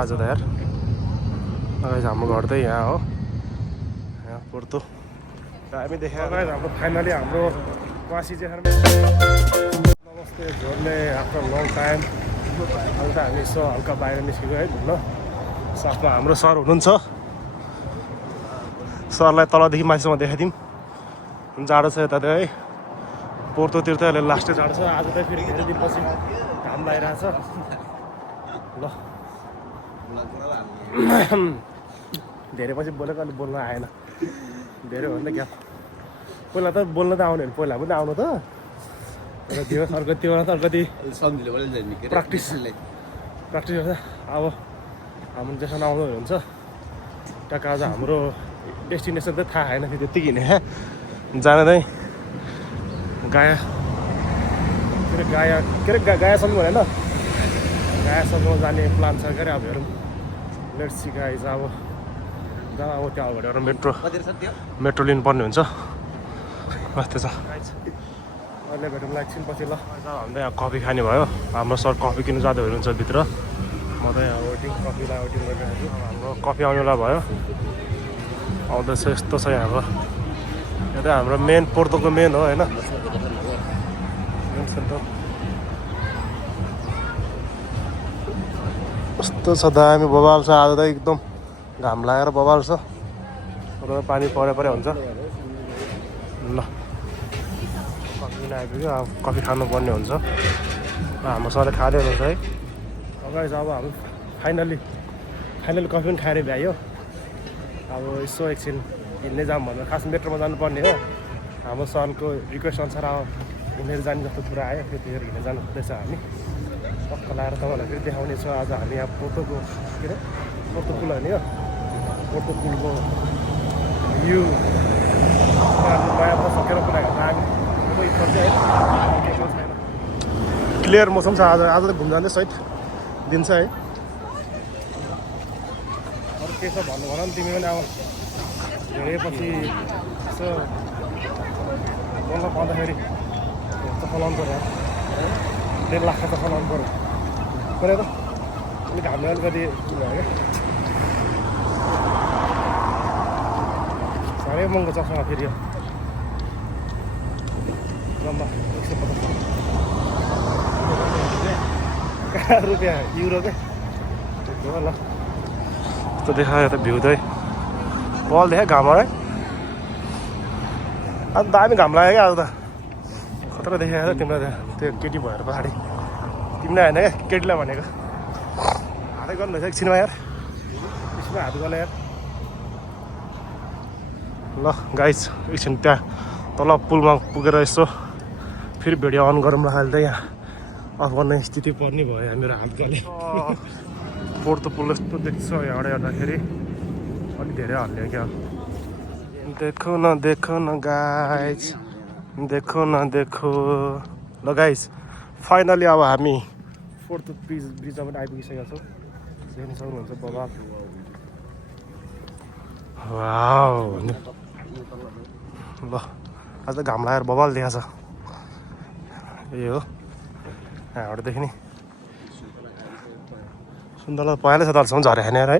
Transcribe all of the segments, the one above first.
आज त यार। हाम्रो घर त यहाँ हो, यहाँ पोर्तो। हामी देखेर हाम्रो फाइनली हाम्रो वासी चाहिँ नमस्ते झोरले आफ्टर लङ टाइम। अहिले त हामी यसो हल्का बाहिर निस्केको है घुम्न। साथमा हाम्रो सर हुनुहुन्छ, सरलाई तलदेखि माथिसम्म देखाइदिउँ। जाडो छ यता त है, पोर्तोतिर त अहिले लास्टै जाडो छ। आज त फेरि धेरै दिनपछि घाम लागिरहेछ ल। धेरै पछि बोलेको अलि बोल्न आएन, धेरै हो नि त ग्याप। पहिला त बोल्न त आउने, पहिला पनि आउनु त त्यो अर्को त्यो अलिकति प्र्याक्टिस गर्छ। अब हाम्रो जसमा आउनु हुन्छ टक्क। आज हाम्रो डेस्टिनेसन त थाहा छैन, थियो त्यत्तिकै हिँडे जाँदै गाया के अरे गायासम्म होइन, गायासम्म जाने प्लान छ क्या अरे। अब हेरौँ, लेट्स सी गाइज। अब जहाँ अब त्यहाँ अगाडि एउटा मेट्रो लिनुपर्ने हुन्छ। मस्त छ। अहिले भेटौँला एकछिनपछि ल। हामीलाई यहाँ कफी खाने भयो, हाम्रो सर कफी किन्नु जाँदै हुनुहुन्छ भित्र। म त यहाँ कफीलाई वेटिङ गरिरहेको छु। हाम्रो कफी आउनुलाई भयो, आउँदैछ। यस्तो छ यहाँ। यो त हाम्रो मेन पोर्तोको मेन हो होइन, मेन सेन्टर। कस्तो छ दामी बबाल छ। आज त एकदम घाम लागेर बबाल छ, र पानी परे हुन्छ ल। कफी आइपुग्यो, अब कफी खानुपर्ने हुन्छ। हाम्रो सरले खाँदै हुनुहुन्छ है अगाडि। अब हामी फाइनली कफी पनि खाएर भ्यायो। अब यसो एकछिन हिँड्ने जाऊँ भनेर, खास मेट्रोमा जानुपर्ने हो। हाम्रो सरको रिक्वेस्ट अनुसार अब हिँडेर जाने जस्तो कुरा आयो। त्यतिखेर हिँडेर जानु खोज्दैछ हामी। टक्क लगाएर तपाईँहरूलाई फेरि देखाउने छ। आज हामी यहाँ पोर्तोको के अरे पोर्तो पुल होइन, यो पोर्तो पुलको भ्यू नयाँ सकेर पुऱ्याएको दामी छैन। क्लियर मौसम छ आज। आज त घुम्न जाँदै सहित दिन छ है। अरू के छ भन्नु भन नि तिमी पनि। अब धेरैपछि यसो बोल्न पाउँदाखेरि चलाउनु पऱ्यो, 1.5 लाख त चलाउनु पऱ्यो पऱ्यो त। अलिक हामीलाई अलिकति भयो क्या, साह्रै महँगो चस्मा फेरि यो जम्मा 150 रुपियाँ युरो क्या। ल यस्तो देखायो त भ्यू चाहिँ बल देखा घाम है। आज दामी घाम लाग्यो क्या। आज त खतरा देखाएको छ तिमीलाई त्यो केटी भएर पछाडि। तिमीलाई होइन क्या, केटीलाई भनेको। हातै गर्नु रहेछ एकछिनमा यार, एकछिनमा हात गर्नु यार। ल गाइस एकछिन त्यहाँ तल पुलमा पुगेर यसो फेरि भिडियो अन गरौँ। अहिले त यहाँ अफ गर्ने स्थिति पर्ने भयो मेरो हात गले। पोर्तो पुल यस्तो देख्छ यहाँबाट हेर्दाखेरि, अलिक धेरै हल्लियो क्या। देखो न गाइस, देखो न देखो। ल गाइस फाइनली अब हामी पोर्तो ब्रिजमा पनि आइपुगिसकेका छौँ। देख्न सक्नुहुन्छ बबाल। वाउ ल आज त घाम लगाएर बबाल देखाएको छ। यही हो यहाँबाट देख्ने सुन्दर। पहेँलो छ तलसम्म झरे खाने है।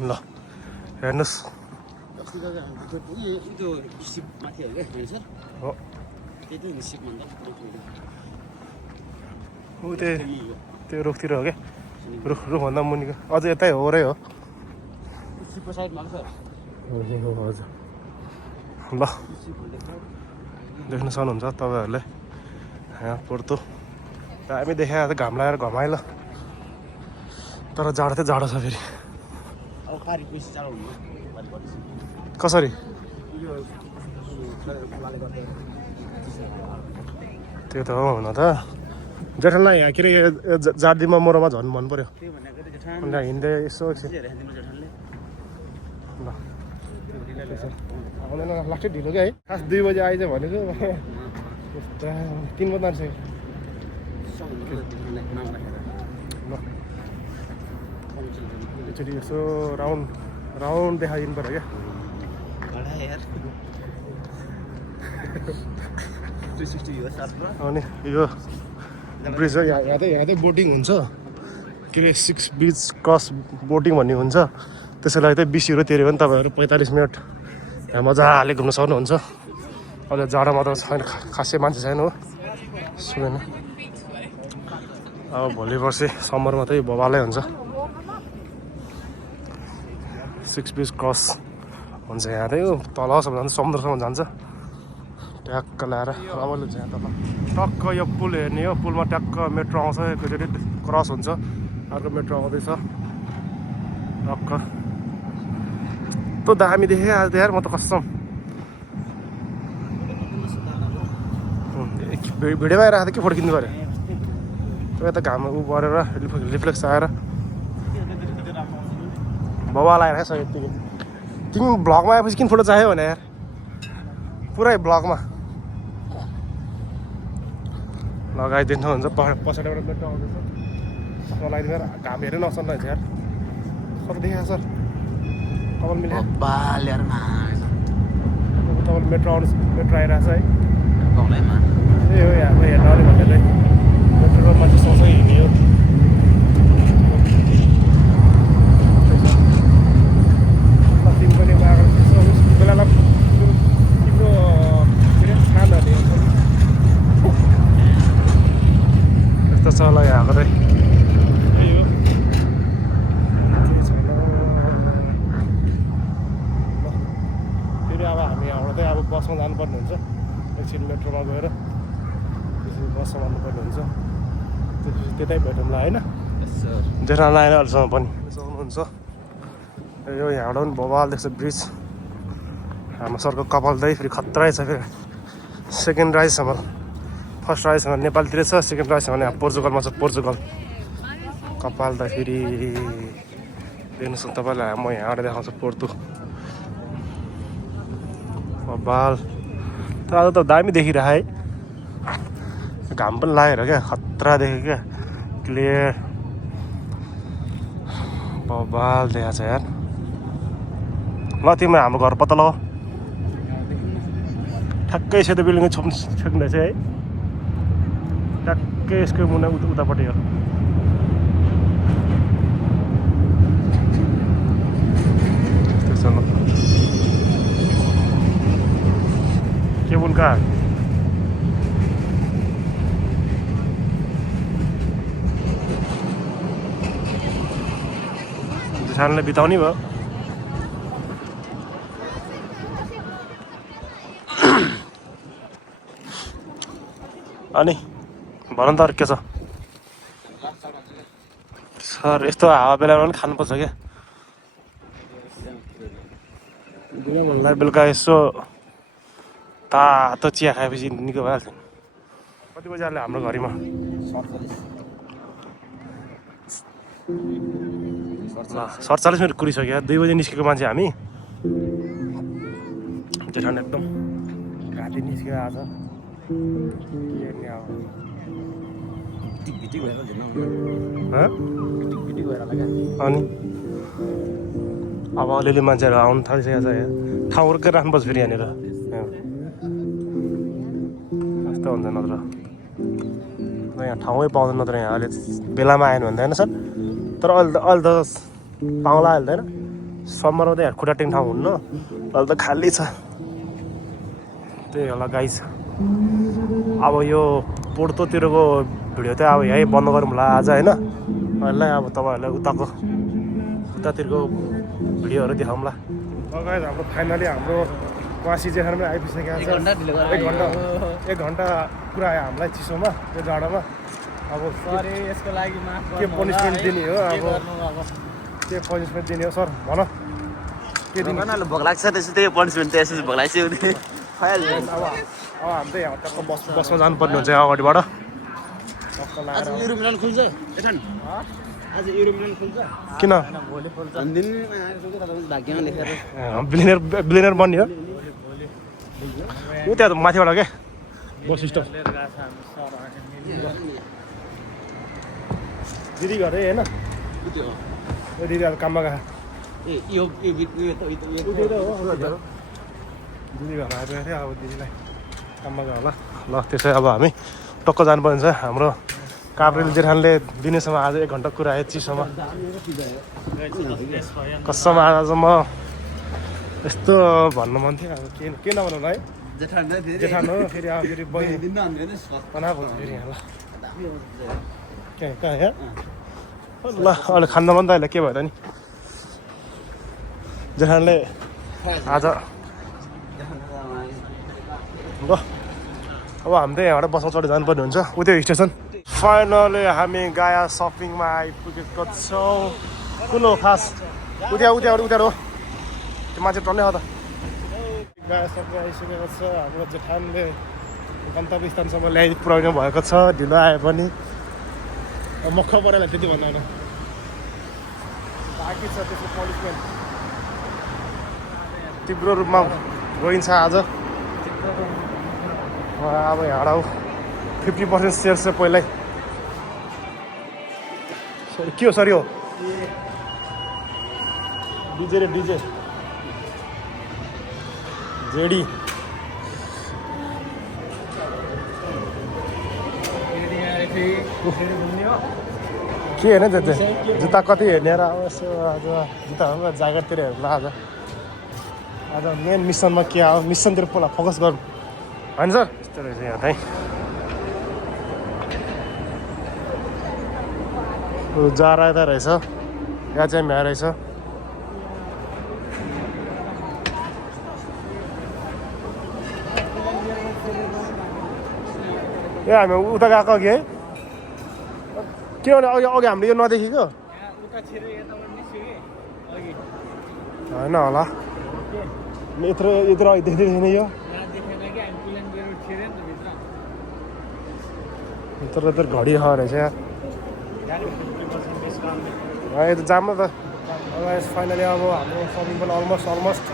ल हेर्नुहोस्, त्यो रुखतिर हो क्या, रुखभन्दा मुनिको अझ यतै हो रै हो। हजुर ल देख्न सक्नुहुन्छ तपाईँहरूले यहाँ पोर्तो। हामी देखाएको त घाम लगाएर घमाइलो, तर जाडो त जाडो छ फेरि। कसरी त्यो त हो हुन त। जेठानलाई यहाँ के अरे जाडदिमा मरोमा झन् मन पऱ्यो। अन्त हिँड्दै यसो ल आउँदैन लास्टै ढिलो क्या है। खास 2 बजी आइज भनेको 3 बजी आइसक्यो। ल एकचोटि यसो राउन्ड देखाइदिनु पऱ्यो क्या। अनि यो ब्रिज हो यहाँ चाहिँ बोटिङ हुन्छ के अरे 6 ब्रिज क्रस बोटिङ भन्ने हुन्छ त्यसको लागि चाहिँ 20 युरो तिर्यो भने तपाईँहरू 45 मिनट यहाँ मजाले घुम्न सक्नुहुन्छ अहिले जाडोमा त छैन खासै मान्छे छैन हो सुनेन अब भोलि पर्सि समरमा चाहिँ बबालै हुन्छ 6 ब्रिज क्रस हुन्छ यहाँ चाहिँ तलसम्म जान्छ समुद्रसम्म जान्छ ट्याक्क ल्याएर रमाइलो हुन्छ यहाँ तल टक्क यो पुल हेर्ने हो पुलमा ट्याक्क मेट्रो आउँछ एकैचोटि क्रस हुन्छ अर्को मेट्रो आउँदैछ टक्क कस्तो दामी देखेँ आज यार म त कसम भिडियोमा आइरहेको थियो कि फोटो खिच्नु पऱ्यो यता घाम उ परेर रिफ्लेक्स आएर बवाल आइरहेको छ यतिकै तिमी भ्लगमा आएपछि किन फोटो चाहियो भने यार पुरै भ्लगमा लगाइदिनु हुन्छ पछाडिबाट मेट्रो आउँदैछ लगाइदिनु घाम हेरेर नसन्नु हुन्छ यार कति देखाएको सर कपाल मिल्यो तपाईँ मेट्रो आइरहेको छ है ए हो यहाँ हेर्न आउने भनेर मेट्रोमा मान्छे सँगसँगै हिँड्यो तिमी पनि आएको बेला तिम्रो के अरे खानाहरू यस्तो छ ल यहाँको चाहिँ त्यही हो फेरि अब हामी यहाँबाट चाहिँ अब बसमा जानुपर्ने हुन्छ एकछिन मेट्रोमा गएर त्यसपछि बसमा जानुपर्ने हुन्छ त्यसपछि त्यतै भेटौँला होइन देख्न आएन अहिलेसम्म पनि सक्नुहुन्छ यो यहाँबाट पनि बवाल देख्छ ब्रिज हाम्रो सरको कपाल चाहिँ फेरि खत्रै छ फेरि सेकेन्ड राइजसम्म फर्स्ट राइजसम्म नेपालतिर छ सेकेन्ड राइजसम्म यहाँ पोर्चुगलमा छ पोर्चुगल कपाल त फेरि देख्नुहोस् न तपाईँलाई म यहाँबाट देखाउँछु पोर्तु कपाल तर आज त दामी देखिरह है घाम पनि लागेर क्या खतरा देख्यो क्या क्लियर बवाल देखाएको छ यार ल तिम्रो हाम्रो घर पत्ता लगाऊ ठ्याक्कै सेतो बिल्डिङ छोड्दैछ है ठ्याक्कै यसको मुना उतापट्टि हो केबुल कहाँ सानोले बिताउने भयो अनि भन त अरू के छ सर यस्तो हावा बेलामा पनि खानुपर्छ क्या मलाई बेलुका यसो तातो चिया खाएपछि निको भइहाल्छ कति बजी हाल्यो हाम्रो घरीमा 47 मिनट कुरिसक्यो 2 बजी निस्केको मान्छे हामी त्यो एकदम घाँटी निस्केर आज अनि अब अलिअलि मान्छेहरू आउनु थालिसकेको छ यहाँ ठाउँ हुर्कै राख्नुपर्छ फेरि यहाँनिर यस्तो हुन्छ नत्र यहाँ ठाउँै पाउँदैन नत्र यहाँ अहिले बेलामा आएन भने त होइन सर तर अहिले त पाउँला अहिले त होइन समरमा त यहाँ खुट्टा टेक्ने ठाउँ हुन्न अहिले त खाली छ त्यही होला गाइस अब यो पोर्तोतिरको भिडियो चाहिँ अब यहीँ बन्द गरौँ होला आज होइन अहिले अब तपाईँहरूलाई उतातिरको भिडियोहरू देखाउँला गाइस हाम्रो फाइनली हाम्रो वासी जेखान पनि आइपुगिसकेको छ एक घन्टा पुरा आयो हामीलाई चिसोमा त्यो जाडोमा अब यसको लागि के पनिसमेन्ट दिने हो अब के पनिसमेन्ट दिने हो सर भन के दिनु भोक लाग्छ त्यसो त्यही पनिसमेन्ट त यसो भोक लाग्छ अब हामी चाहिँ यहाँ टक्क बसमा जानुपर्ने हुन्छ अगाडिबाट किन बिलिनियर बन्ने हो ऊ त्यहाँ माथिबाट क्या बसिस्ट दिदी घर है होइन दिदीहरू काममा गएको दिदी घर आइपुगेको थियो अब दिदीलाई काममा गयो होला ल त्यसै अब हामी टक्क जानुपर्ने छ हाम्रो काभ्रेल जेठानले दिनेसँग आज 1 घन्टा कुराएँ चिसोमा कसम आज म यस्तो भन्नु मन थियो अब के नभनौँ है जेठान हो फेरि अब फेरि बहिनी तनाव हुन्छ फेरि यहाँ ल कहाँ यहाँ ल अहिले खान्न मन त अहिले के भयो त नि जेठानले आज ल अब हामी त यहाँबाट बसमा चढेर जानुपर्ने हुन्छ उतै स्टेसन फाइनली हामी गाया सपिङमा आइपुगेको छौँ कुन हो खास उता हो त्यो मान्छे टल्लै हो त गाया सपिङ आइसकेको छ हाम्रो जेठानले गन्तव्य स्थानसम्म पुर्याउनु भएको छ ढिलो आए पनि मख परेर त्यति भन्नु होइन बाँकी छ त्यसको पनिसमेन्ट तीव्र रूपमा गइन्छ आज अब यहाँबाट 50% सेल्स चाहिँ पहिल्यै के हो सरी हो डिजे जेडी के हेर्ने त्यो जुत्ता कति हेर्ने र अब यसो आज जुत्ताहरू ज्याकेटतिर हेर्नु आज मेन मिसनमा के हो मिसनतिर पहिला फोकस गर्नु होइन सर यस्तो रहेछ यहाँ चाहिँ जारा यता रहेछ यहाँ चाहिँ म्या रहेछ ए हामी उता गएको कि है के भने अघि हामीले यो नदेखेको होइन होला यत्रो देख्दै थिएन यो यत्रो घडी ह रहेछ यहाँ यो त जाम त फाइनली अब हाम्रो सपिङ पनि अलमोस्ट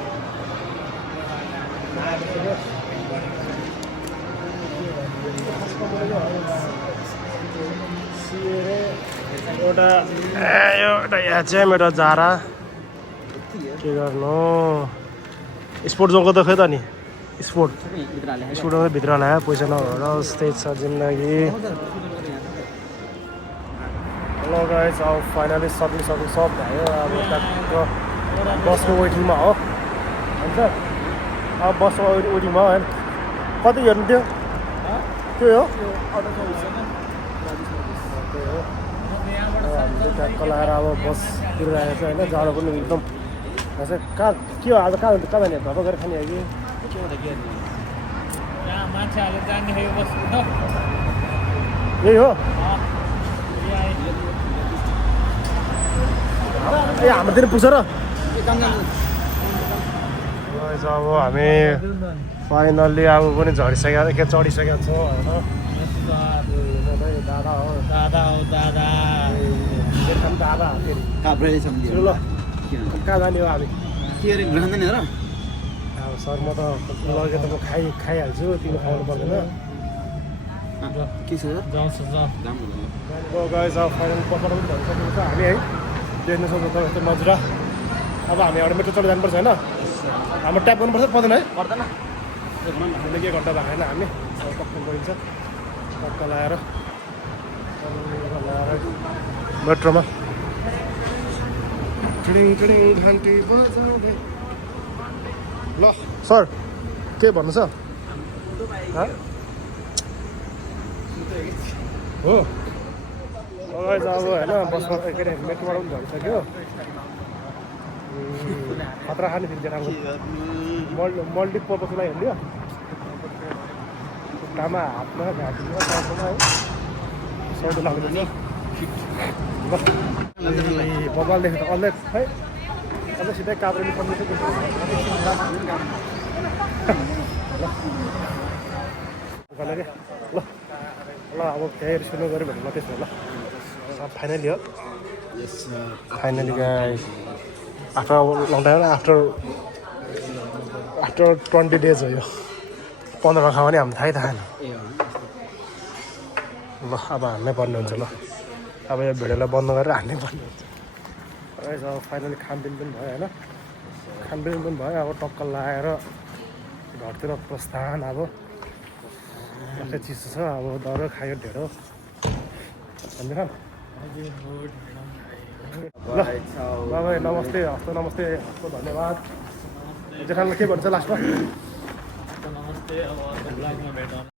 एउटा यहाँ चाहिँ मेरो जारा के गर्नु स्पोर्ट जोनको त खै त नि स्पोर्टमा भित्र ल्यायो पैसा नभएर यस्तै छ जिन्दगी हेलो गाइस अब फाइनली सपिङ सब भयो अब ट्याक्क बसको वेटिङमा हो हुन्छ अब बसको वेटिङमा हो होइन कति हेर्नु त्यो हो ट्याक्क लगाएर अब बस तिरिरहेको छ होइन जाडो पनि एकदम कहाँ के हो आज कहाँ जाने धप गरेर खाने हो कि यही हो ए हाम्रोतिर पुग्छ र अब हामी फाइनल्ली अब पनि चढिसकेको छौँ होइन दादा हो फेरि ल कहाँ जाने हो हामी अब सर म त लगे त म खाइहाल्छु तिमी खानु पर्दैन के छ गाइस अब फाइनल पकाउनु पनि भनिसकेको छ हामी है देख्न सक्छौँ यस्तो नजुरा अब हामी एउटा मेट्रो चढेर जानुपर्छ होइन हाम्रो ट्याप गर्नुपर्छ पर्दैन है हामीले के घन्टा भएको छैन हामी अब टक्क गरिन्छ टक्क लगाएर मेट्रोमा घन्टी बजाउँदै ल सर के भन्नु छ हो अब होइन बसमा के अरे मेट्रोबाट पनि झरिसक्यो खतरा खाने फेरि जेठाको मल्टिपर्पजको लागि हेर्नु खुट्टामा हातमा घाँटीमा टाउकोमा है सर्ट लाग्दैन बबालदेखि त अल्लै है अझै सिधै काभ्रेली पर्ने ल ल अब त्यही सुन्नु गऱ्यो भने ल त्यसो ल फाइनली हो finally after long time after 20 days हो यो 15 खायो भने हामी थाहै थाहेन ल अब हान्नै पर्ने हुन्छ ल अब यो भिडियोलाई बन्द गरेर हान्नै पर्ने हुन्छ अब फाइनली खानपिन पनि भयो होइन खानपिन पनि भयो अब टक्क लगाएर घरतिर प्रस्थान अब चिसो छ अब डर खायो ढेँडो जेठान ल बाबाई नमस्ते हस्तो नमस्ते हस्तो धन्यवाद जेठानलाई के भन्छ लास्टमा नमस्ते अब अर्को ब्लगमा भेटौँ